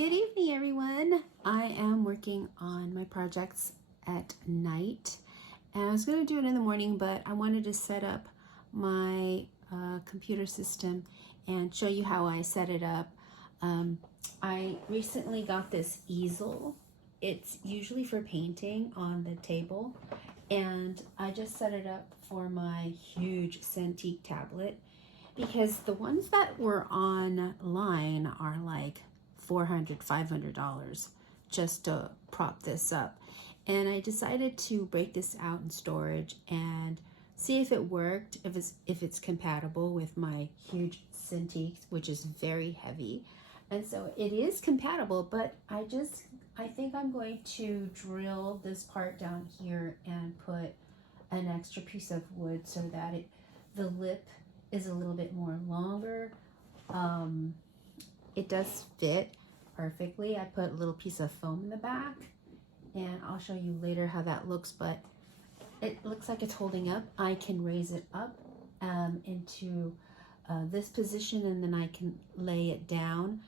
Good evening, everyone. I am working on my projects at night, and I was going to do it in the morning, but I wanted to set up my computer system and show you how I set it up. I recently got this easel. It's usually for painting on the table, and I just set it up for my huge Cintiq tablet because the ones that were online are like $400, $500 just to prop this up. And I decided to break this out in storage and see if it worked, if it's compatible with my huge Cintiq, which is very heavy. And so it is compatible, but I think I'm going to drill this part down here and put an extra piece of wood so that the lip is a little bit more longer. It does fit perfectly. I put a little piece of foam in the back, and I'll show you later how that looks, but it looks like it's holding up. I can raise it up into this position, and then I can lay it down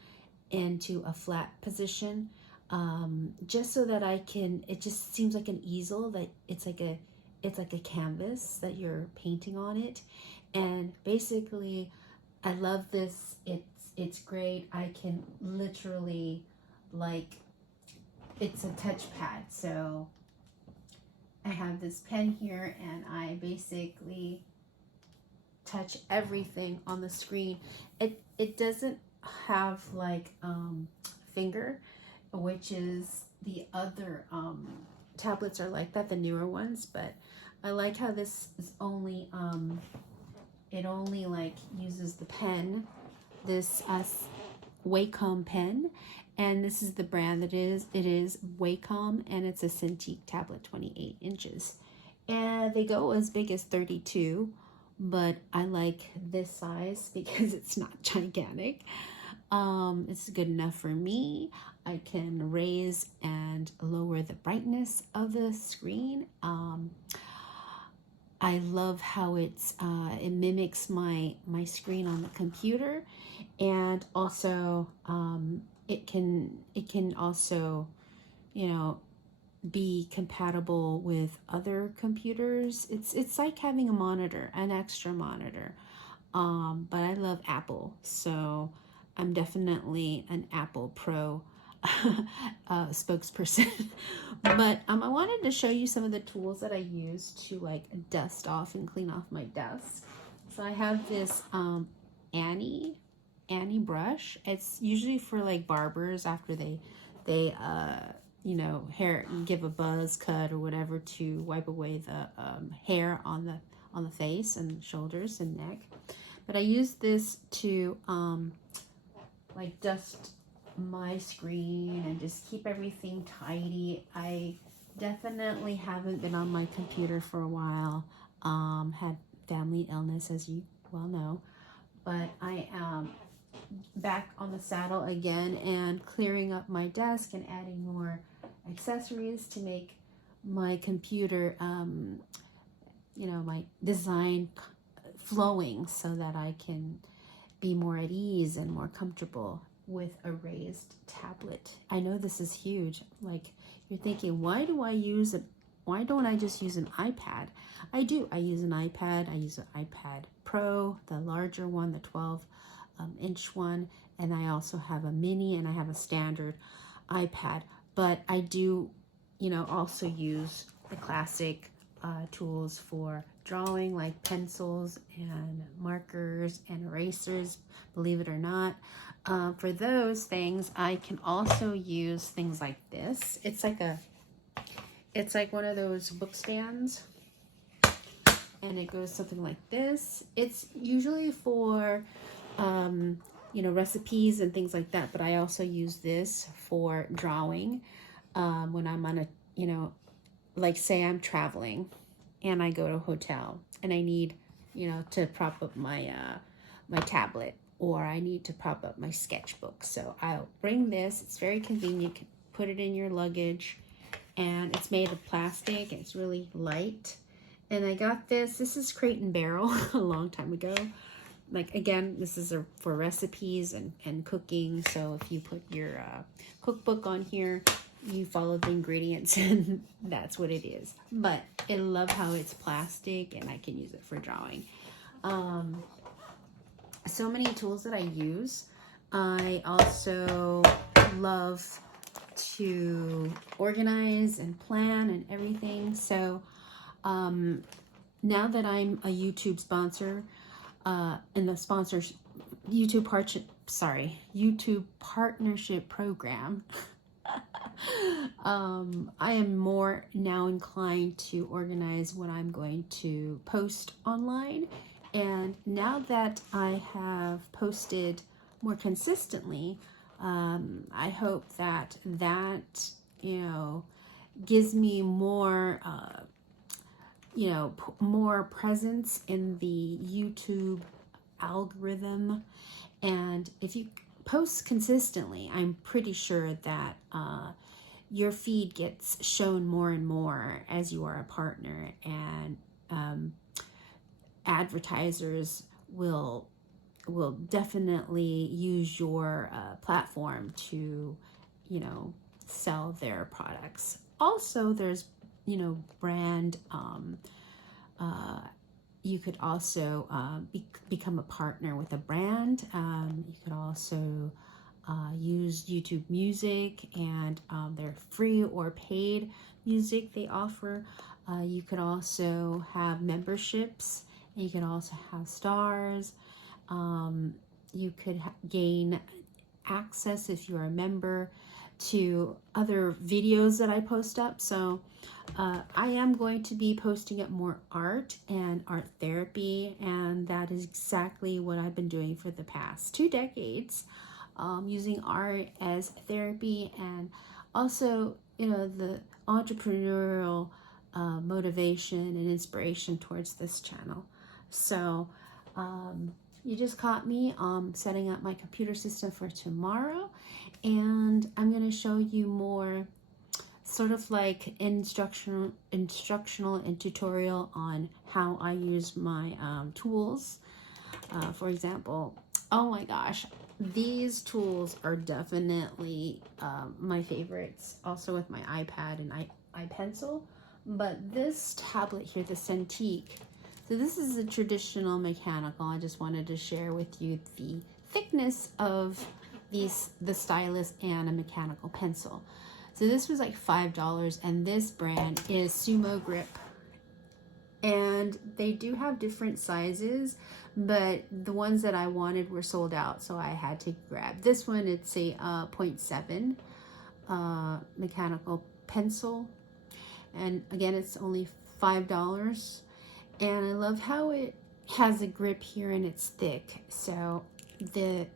into a flat position, just so that I can, it just seems like an easel, that it's like a canvas that you're painting on it. And basically I love this. It's great. I can literally, like, it's a touchpad. So I have this pen here and I basically touch everything on the screen. It doesn't have like finger, which is the other tablets are like that, the newer ones, but I like how this is only it only like uses the pen, this Wacom pen, and this is the brand that it is Wacom, and it's a Cintiq tablet, 28 inches, and they go as big as 32, but I like this size because it's not gigantic. It's good enough for me. I can raise and lower the brightness of the screen. I love how it mimics my screen on the computer, and also it can also, you know, be compatible with other computers. It's like having a monitor, an extra monitor. But I love Apple, so I'm definitely an Apple Pro spokesperson. But I wanted to show you some of the tools that I use to like dust off and clean off my desk. So I have this Annie brush. It's usually for like barbers after they you know, give a buzz cut or whatever, to wipe away the hair on the face and shoulders and neck. But I use this to like dust my screen and just keep everything tidy. I definitely haven't been on my computer for a while. Had family illness, as you well know, but I am back on the saddle again and clearing up my desk and adding more accessories to make my computer, you know, my design flowing so that I can be more at ease and more comfortable with a raised tablet. I know this is huge. Like, you're thinking, why don't I just use an iPad? I do. I use an iPad. I use an iPad Pro, the larger one, the 12-inch one, and I also have a mini, and I have a standard iPad. But I do, you know, also use the classic tools for drawing, like pencils and markers and erasers, believe it or not. For those things, I can also use things like this. It's like one of those book stands, and it goes something like this. It's usually for you know, recipes and things like that, but I also use this for drawing when I'm on a, you know, like say I'm traveling and I go to a hotel and I need, you know, to prop up my my tablet, or I need to prop up my sketchbook. So I'll bring this. It's very convenient. You can put it in your luggage, and it's made of plastic. It's really light. And I got this. This is Crate and Barrel a long time ago. like, again, this is for recipes and cooking. So if you put your cookbook on here, you follow the ingredients and that's what it is. But I love how it's plastic and I can use it for drawing. So many tools that I use. I also love to organize and plan and everything. So now that I'm a YouTube sponsor, in the sponsors YouTube partnership program, I am more now inclined to organize what I'm going to post online. And now that I have posted more consistently, I hope that gives me more more presence in the YouTube algorithm. And if you post consistently, I'm pretty sure that your feed gets shown more and more as you are a partner, and advertisers will definitely use your platform to sell their products. Also, there's brand, you could also become a partner with a brand. You could also use YouTube Music, and their free or paid music they offer. You could also have memberships, and you could also have stars. You could gain access, if you're a member, to other videos that I post up. So I am going to be posting up more art and art therapy, and that is exactly what I've been doing for the past 2 decades, using art as therapy, and also the entrepreneurial motivation and inspiration towards this channel. So you just caught me setting up my computer system for tomorrow, and I'm going to show you more sort of like instructional and tutorial on how I use my tools. For example, oh my gosh, these tools are definitely my favorites, also with my iPad and iPencil. But this tablet here, the Cintiq, so this is a traditional mechanical. I just wanted to share with you the thickness of the stylus and a mechanical pencil. So this was like $5, and this brand is Sumo Grip. And they do have different sizes, but the ones that I wanted were sold out, so I had to grab this one. It's a 0.7 mechanical pencil, and again, it's only $5. And I love how it has a grip here and it's thick. So the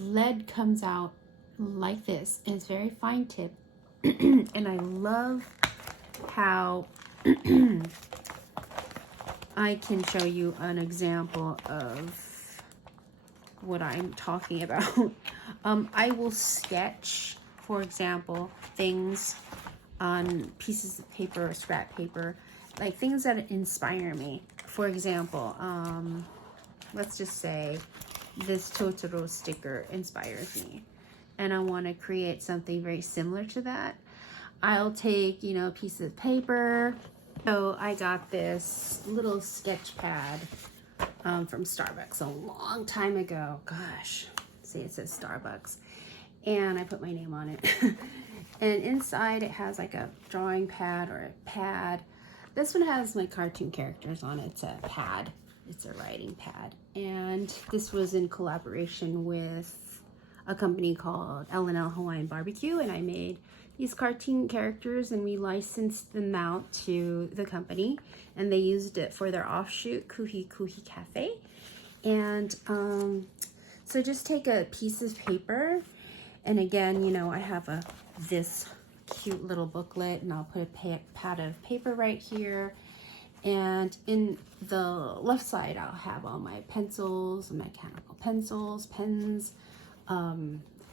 lead comes out like this, and it's very fine tip. And I love how I can show you an example of what I'm talking about. I will sketch, for example, things on pieces of paper or scrap paper, like things that inspire me. For example, let's just say this Totoro sticker inspires me, and I want to create something very similar to that. I'll take, a piece of paper. So I got this little sketch pad from Starbucks a long time ago. Gosh, see, it says Starbucks, and I put my name on it. And inside it has like a drawing pad or a pad. This one has my cartoon characters on it. It's a pad. It's a writing pad. And this was in collaboration with a company called L&L Hawaiian Barbecue, and I made these cartoon characters, and we licensed them out to the company, and they used it for their offshoot, Kuhi Kuhi Cafe. And so just take a piece of paper, and again, I have this cute little booklet, and I'll put a pad of paper right here. And in the left side, I'll have all my pencils, mechanical pencils, pens.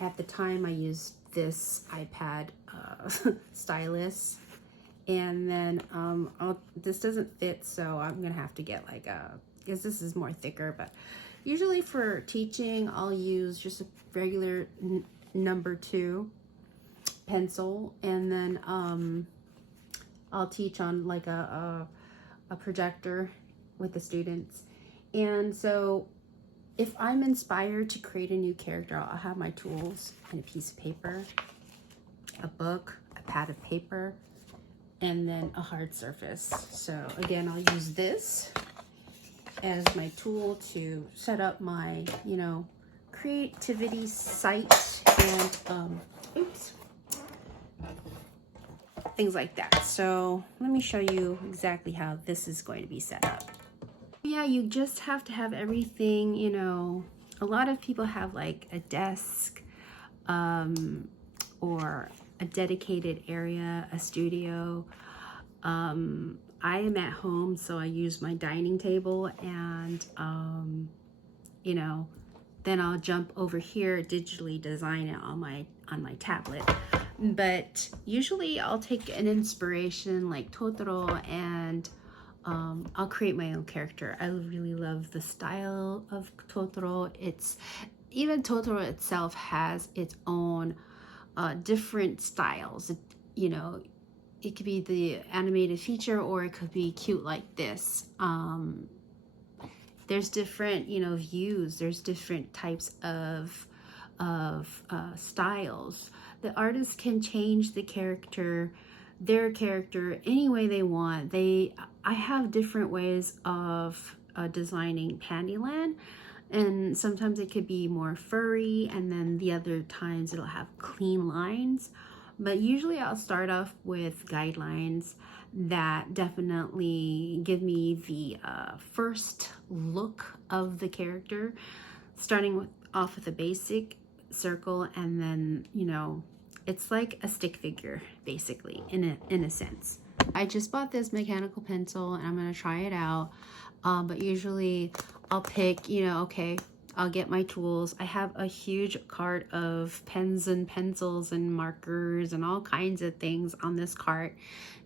At the time, I used this iPad stylus, and then this doesn't fit, so I'm gonna have to get like because this is more thicker, but usually for teaching, I'll use just a regular number 2 pencil, and then I'll teach on like a projector with the students. And so if I'm inspired to create a new character, I'll have my tools and a piece of paper, a book, a pad of paper, and then a hard surface. So again, I'll use this as my tool to set up my, you know, creativity site and oops, things like that. So let me show you exactly how this is going to be set up. Yeah, you just have to have everything, you know. A lot of people have like a desk or a dedicated area, a studio. I am at home, so I use my dining table, and you know, then I'll jump over here, digitally design it on my tablet. But usually I'll take an inspiration like Totoro, and I'll create my own character. I really love the style of Totoro. Even Totoro itself has its own different styles. You know, it could be the animated feature, or it could be cute like this. There's different, you know, views. There's different types of styles. The artist can change the character, their character, any way they want. I have different ways of designing Pandyland, and sometimes it could be more furry, and then the other times it'll have clean lines. But usually I'll start off with guidelines that definitely give me the first look of the character, starting off with a basic circle, and then, you know, it's like a stick figure basically in a sense. I just bought this mechanical pencil and I'm gonna try it out, but usually I'll pick, you know, okay, I'll get my tools. I have a huge cart of pens and pencils and markers and all kinds of things on this cart,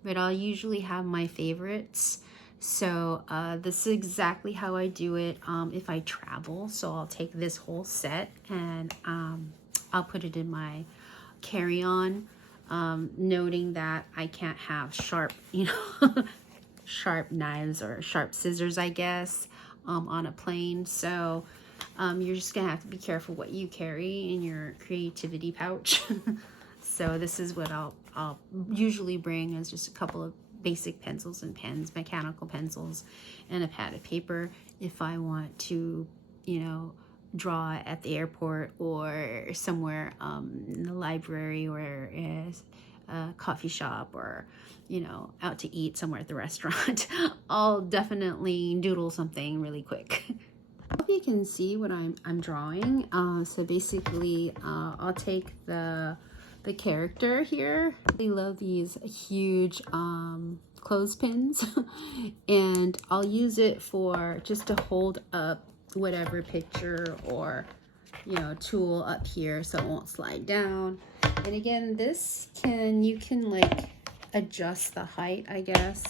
but I'll usually have my favorites. So this is exactly how I do it if I travel. So I'll take this whole set and I'll put it in my carry-on, noting that I can't have sharp, you know, sharp knives or sharp scissors, I guess, on a plane. So you're just gonna have to be careful what you carry in your creativity pouch. So this is what I'll usually bring, is just a couple of basic pencils and pens, mechanical pencils, and a pad of paper if I want to, you know, draw at the airport or somewhere in the library, or a coffee shop, or, you know, out to eat somewhere at the restaurant. I'll definitely doodle something really quick. I hope you can see what I'm drawing. So basically I'll take the character here. I love these huge clothespins and I'll use it for just to hold up whatever picture or, you know, tool up here so it won't slide down. And again, you can like adjust the height, I guess,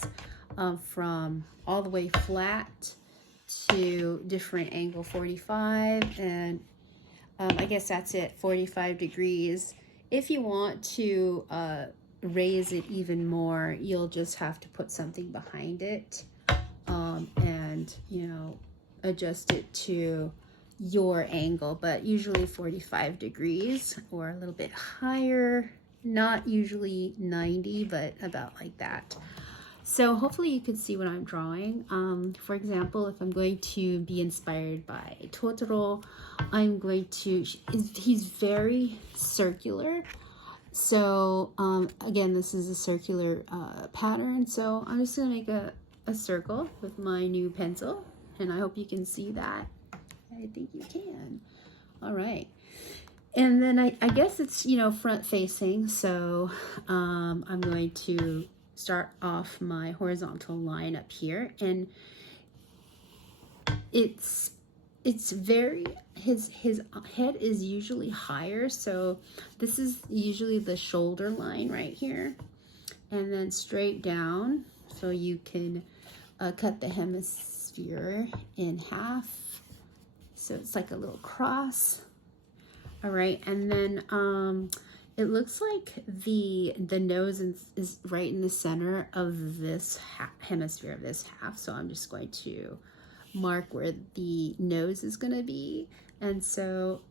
from all the way flat to different angle, 45, and I guess that's it, 45 degrees. If you want to raise it even more, you'll just have to put something behind it and, you know, adjust it to your angle, but usually 45 degrees or a little bit higher, not usually 90, but about like that. So hopefully you can see what I'm drawing. For example, if I'm going to be inspired by Totoro, I'm going to, he's very circular. So again, this is a circular pattern. So I'm just gonna make a circle with my new pencil, and I hope you can see that. I think you can. All right. And then I guess it's, you know, front facing. So I'm going to start off my horizontal line up here, and it's very, his head is usually higher, so this is usually the shoulder line right here, and then straight down, so you can cut the hemisphere in half. So it's like a little cross. All right, and then it looks like the nose is right in the center of this hemisphere of this half. So I'm just going to mark where the nose is going to be. And so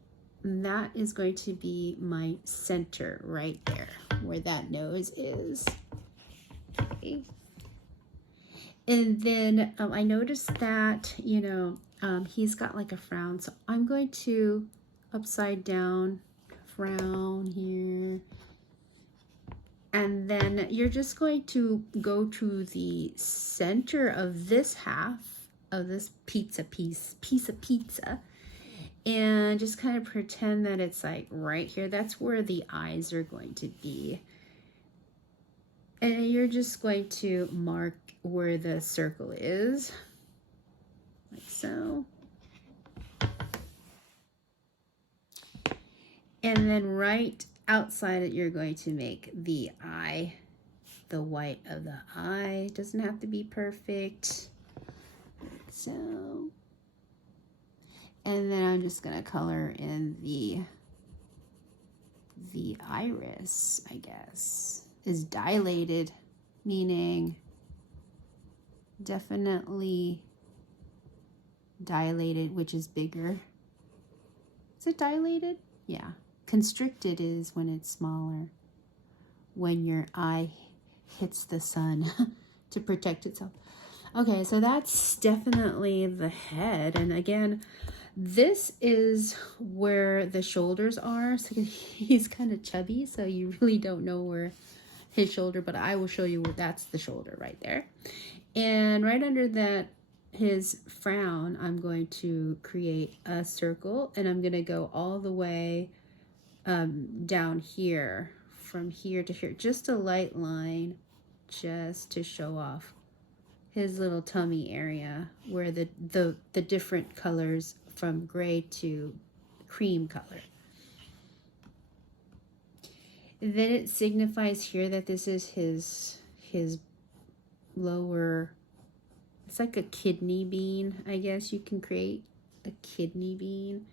that is going to be my center right there, where that nose is. Okay. And then I noticed that, you know, he's got like a frown. So I'm going to upside down frown here. And then you're just going to go to the center of this half of this piece of pizza, and just kind of pretend that it's like right here. That's where the eyes are going to be. And you're just going to mark where the circle is, like so. And then right outside it, you're going to make the eye, the white of the eye. Doesn't have to be perfect. So, and then I'm just gonna color in the iris, I guess, is dilated, meaning definitely dilated, which is bigger. Is it dilated? Yeah. Constricted is when it's smaller, when your eye hits the sun to protect itself. Okay, so that's definitely the head. And again, this is where the shoulders are. So he's kind of chubby, so you really don't know where his shoulder, but I will show you where that's the shoulder right there. And right under that, his frown, I'm going to create a circle, and I'm going to go all the way down here, from here to here, just a light line, just to show off his little tummy area where the different colors from gray to cream color. Then it signifies here that this is his lower, it's like a kidney bean, I guess you can create a kidney bean.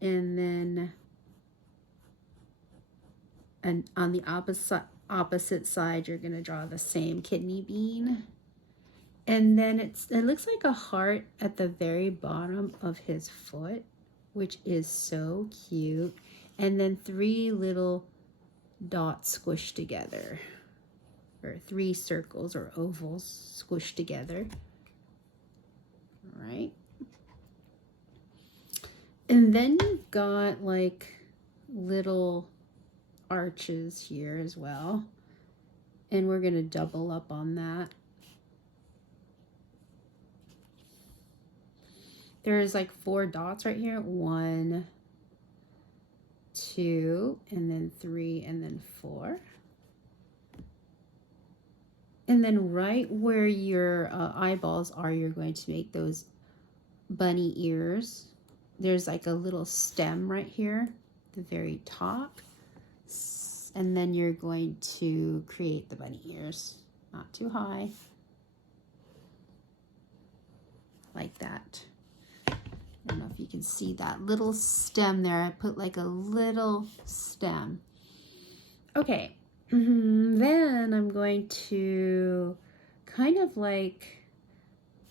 And then on the opposite side, you're going to draw the same kidney bean. And then it looks like a heart at the very bottom of his foot, which is so cute. And then 3 little dots squished together, or 3 circles or ovals squished together. All right. And then you've got like little arches here as well. And we're going to double up on that. There's like 4 dots right here. 1, 2, and then 3, and then 4. And then right where your eyeballs are, you're going to make those bunny ears. There's like a little stem right here, the very top. And then you're going to create the bunny ears. Not too high. Like that. I don't know if you can see that little stem there. I put like a little stem. Okay, then I'm going to kind of like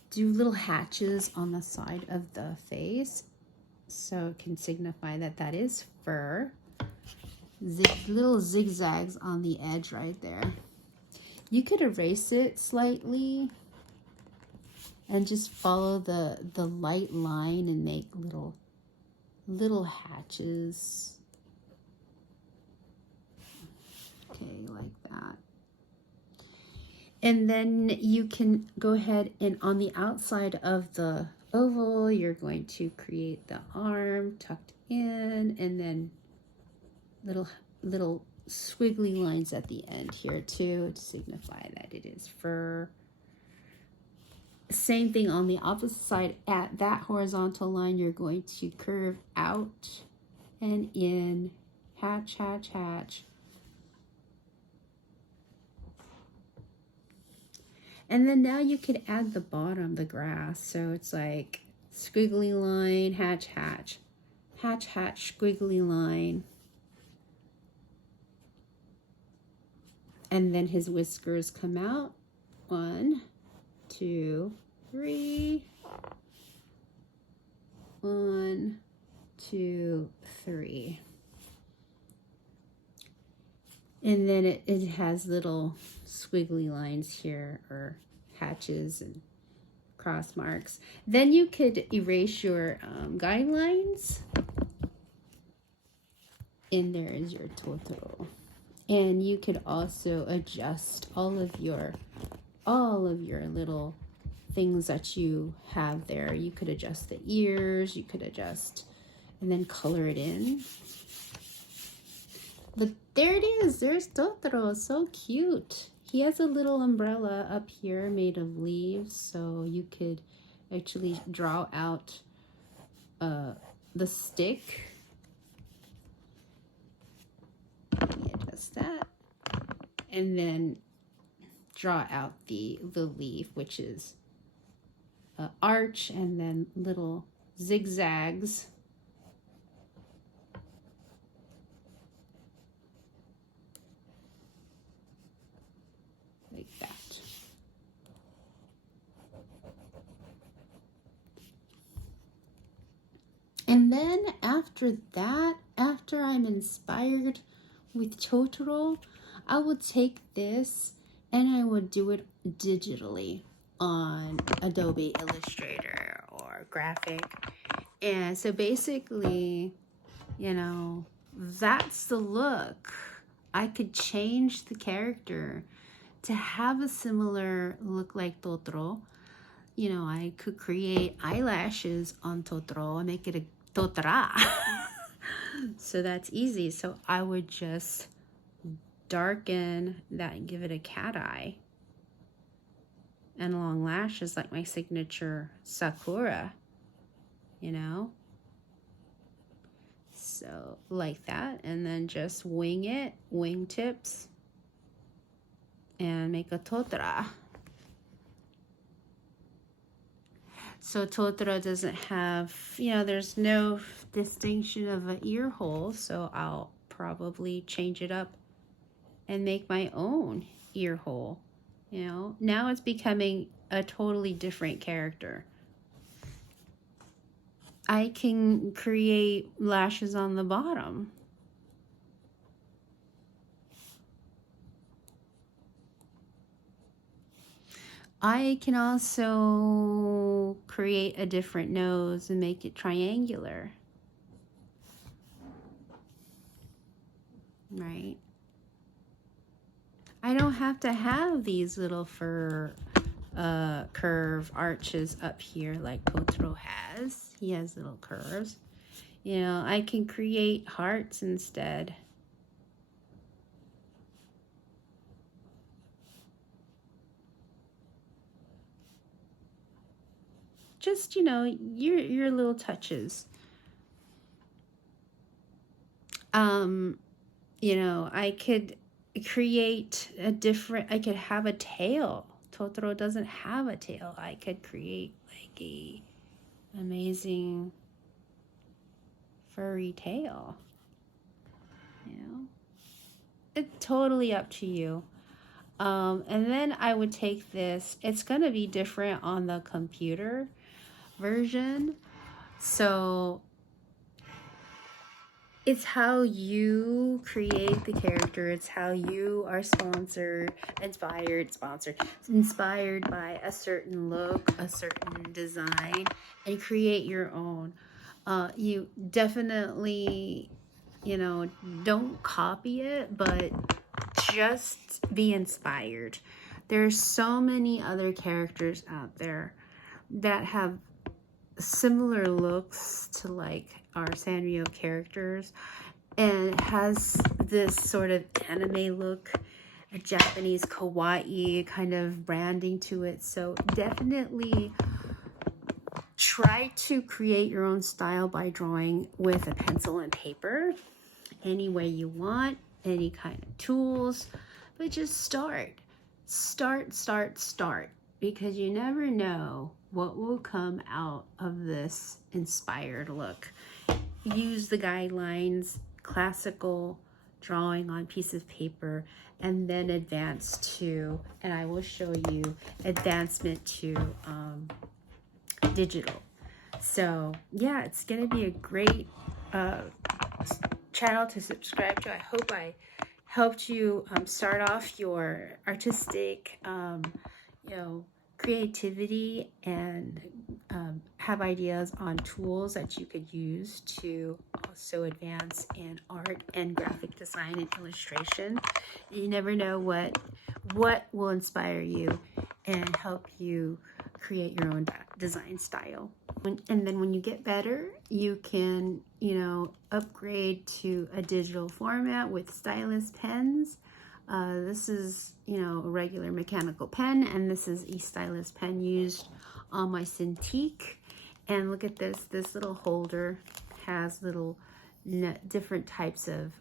do little hatches on the side of the face, so it can signify that that is fur. Little zigzags on the edge right there. You could erase it slightly and just follow the light line and make little hatches. Okay, like that. And then you can go ahead and on the outside of the oval, you're going to create the arm tucked in, and then little squiggly lines at the end here too, to signify that it is fur. Same thing on the opposite side. At that horizontal line, you're going to curve out and in, hatch, hatch, hatch. And then now you could add the bottom, the grass. So it's like squiggly line, hatch, hatch, hatch, hatch, squiggly line. And then his whiskers come out. 1, 2, 3. 1, 2, 3. And then it has little squiggly lines here, or hatches and cross marks. Then you could erase your guidelines. And there is your Totoro. And you could also adjust all of your little things that you have there. You could adjust the ears, you could adjust, and then color it in. But there it is, there's Totoro, so cute. He has a little umbrella up here made of leaves, so you could actually draw out the stick. Let me adjust that. And then draw out the leaf, which is arch, and then little zigzags. Like that. And then after that, after I'm inspired with Totoro, I would take this and I would do it digitally on Adobe Illustrator or Graphic. And so basically, you know, that's the look. I could change the character to have a similar look like Totoro. You know, I could create eyelashes on Totoro and make it a Totora. So that's easy. So I would just darken that and give it a cat eye and long lashes like my signature Sakura, you know, so like that. And then just wing it, wingtips, and make a Totora. So Totoro doesn't have, you know, there's no distinction of an ear hole, so I'll probably change it up and make my own ear hole. You know, now it's becoming a totally different character. I can create lashes on the bottom. I can also create a different nose and make it triangular. Right? I don't have to have these little fur curve arches up here like Totoro has. He has little curves. You know, I can create hearts instead. Just, you know, your little touches. You know, I could create a different, I could have a tail. Totoro doesn't have a tail. I could create like a amazing furry tail. You know, it's totally up to you. And then I would take this, it's going to be different on the computer version. So it's how you create the character. It's how you are inspired by a certain look, a certain design, and create your own. You definitely, you know, don't copy it, but just be inspired. There's so many other characters out there that have similar looks to like our Sanrio characters, and it has this sort of anime look, a Japanese kawaii kind of branding to it. So definitely try to create your own style by drawing with a pencil and paper any way you want, any kind of tools, but just start. because you never know what will come out of this inspired look. Use the guidelines, classical drawing on piece of paper, and then advance to, and I will show you advancement to digital. So yeah, it's gonna be a great channel to subscribe to. I hope I helped you start off your artistic you know, creativity, and have ideas on tools that you could use to also advance in art and graphic design and illustration. You never know what will inspire you and help you create your own design style. And then when you get better, you can, you know, upgrade to a digital format with stylus pens. This is, you know, a regular mechanical pen, and this is a stylus pen used on my Cintiq. And look at this little holder has little different types of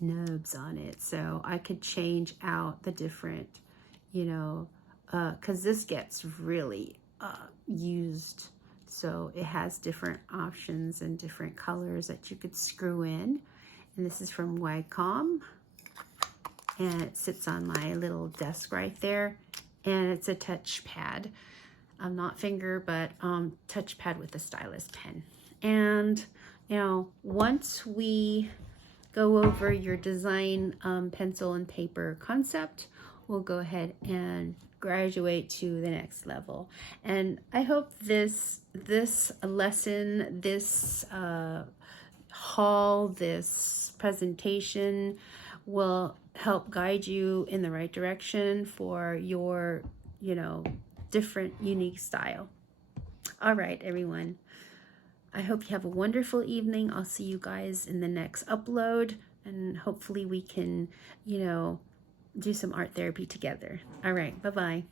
nubs on it, so I could change out the different, you know, because this gets really used, so it has different options and different colors that you could screw in. And this is from Wacom, and it sits on my little desk right there, and it's a touch pad, not finger, but touch pad with a stylus pen. And you know, once we go over your design pencil and paper concept, we'll go ahead and graduate to the next level. And I hope this lesson, this haul, this presentation will help guide you in the right direction for your, you know, different unique style. All right, everyone. I hope you have a wonderful evening. I'll see you guys in the next upload, and hopefully we can, you know, do some art therapy together. All right, bye-bye.